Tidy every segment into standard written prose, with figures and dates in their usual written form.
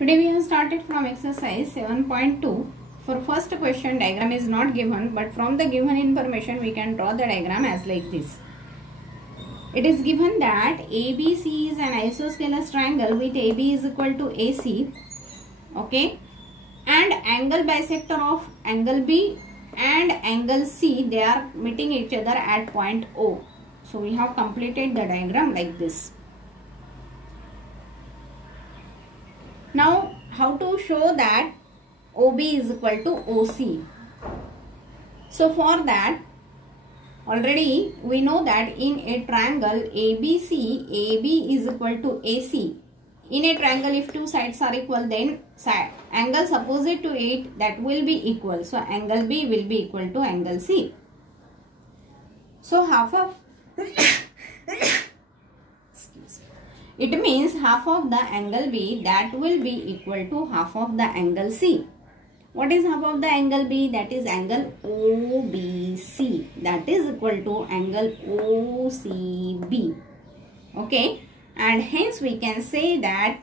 Today we have started from exercise 7.2. For first question, diagram is not given, but from the given information we can draw the diagram as like this. It is given that ABC is an isosceles triangle with AB is equal to AC, okay, and angle bisector of angle B and angle C, they are meeting each other at point O. So we have completed the diagram like this. Now, how to show that OB is equal to OC? So, for that, already we know that in a triangle ABC, AB is equal to AC. In a triangle, if two sides are equal, then angles opposite to it, that will be equal. So, angle B will be equal to angle C. So, half of it means half of the angle B, that will be equal to half of the angle C. What is half of the angle B? That is angle OBC. That is equal to angle OCB. Okay. And hence we can say that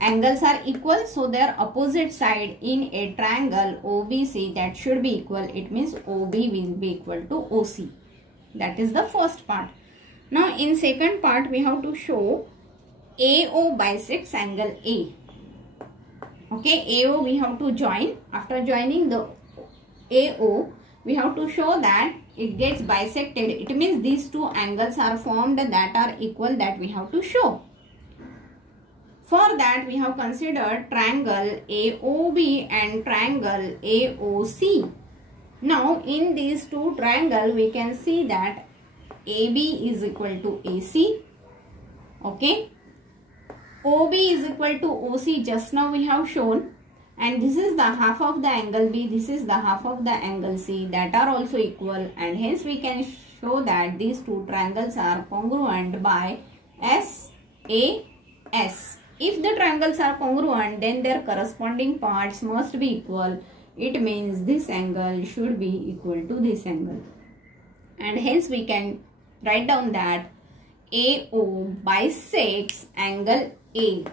angles are equal. So their opposite side in a triangle OBC, that should be equal. It means OB will be equal to OC. That is the first part. Now, in second part, we have to show AO bisects angle A. Okay, AO we have to join. After joining the AO, we have to show that it gets bisected. It means these two angles are formed that are equal, that we have to show. For that, we have considered triangle AOB and triangle AOC. Now, in these two triangles, we can see that AB is equal to AC, okay, OB is equal to OC, just now we have shown, and this is the half of the angle B, this is the half of the angle C, that are also equal, and hence we can show that these two triangles are congruent by SAS. If the triangles are congruent, then their corresponding parts must be equal. It means this angle should be equal to this angle, and hence we can write down that AO bisects angle A.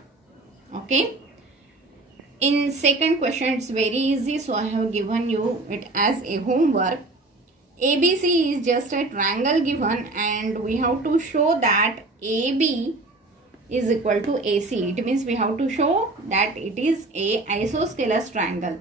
Okay. In second question, it's very easy, so I have given you it as a homework. ABC is just a triangle given, and we have to show that AB is equal to AC. It means we have to show that it is a isosceles triangle.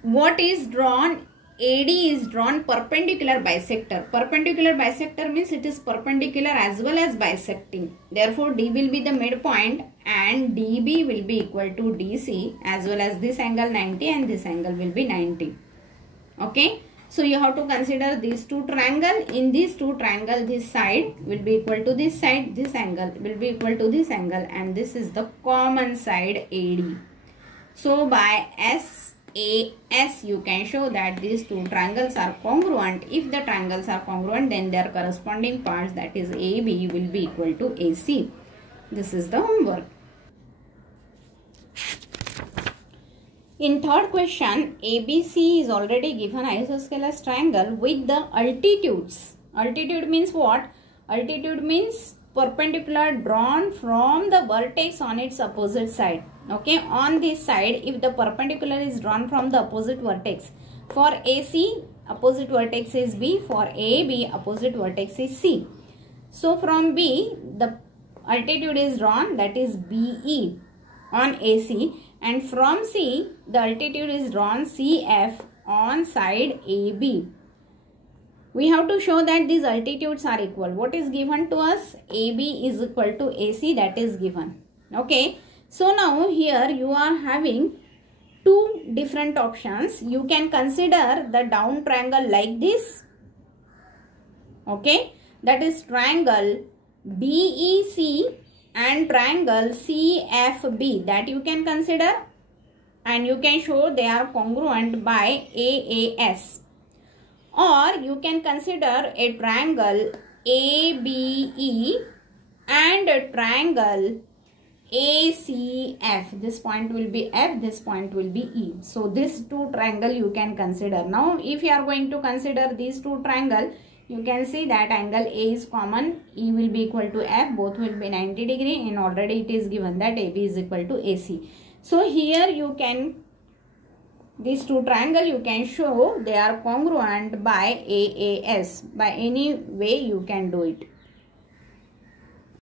What is drawn? AD is drawn perpendicular bisector. Perpendicular bisector means it is perpendicular as well as bisecting. Therefore, D will be the midpoint and DB will be equal to DC, as well as this angle 90 and this angle will be 90. Okay. So, you have to consider these two triangles. In these two triangles, this side will be equal to this side. This angle will be equal to this angle, and this is the common side AD. So, by SAS, you can show that these two triangles are congruent. If the triangles are congruent, then their corresponding parts, that is AB, will be equal to AC. This is the homework. In third question, ABC is already given isosceles triangle with the altitudes. Altitude means what? Altitude means perpendicular drawn from the vertex on its opposite side. Okay, on this side, if the perpendicular is drawn from the opposite vertex, for AC, opposite vertex is B, for AB, opposite vertex is C. So, from B, the altitude is drawn, that is BE on AC, and from C, the altitude is drawn CF on side AB. We have to show that these altitudes are equal. What is given to us? AB is equal to AC, that is given. Okay. So now here you are having two different options. You can consider the down triangle like this. Okay. That is triangle BEC and triangle CFB, that you can consider, and you can show they are congruent by AAS. Or you can consider a triangle ABE and a triangle ACF. This point will be F, this point will be E. So, this two triangle you can consider. Now, if you are going to consider these two triangle, you can see that angle A is common. E will be equal to F. Both will be 90 degree, and already it is given that AB is equal to AC. So here you can, these two triangles you can show they are congruent by AAS. By any way you can do it.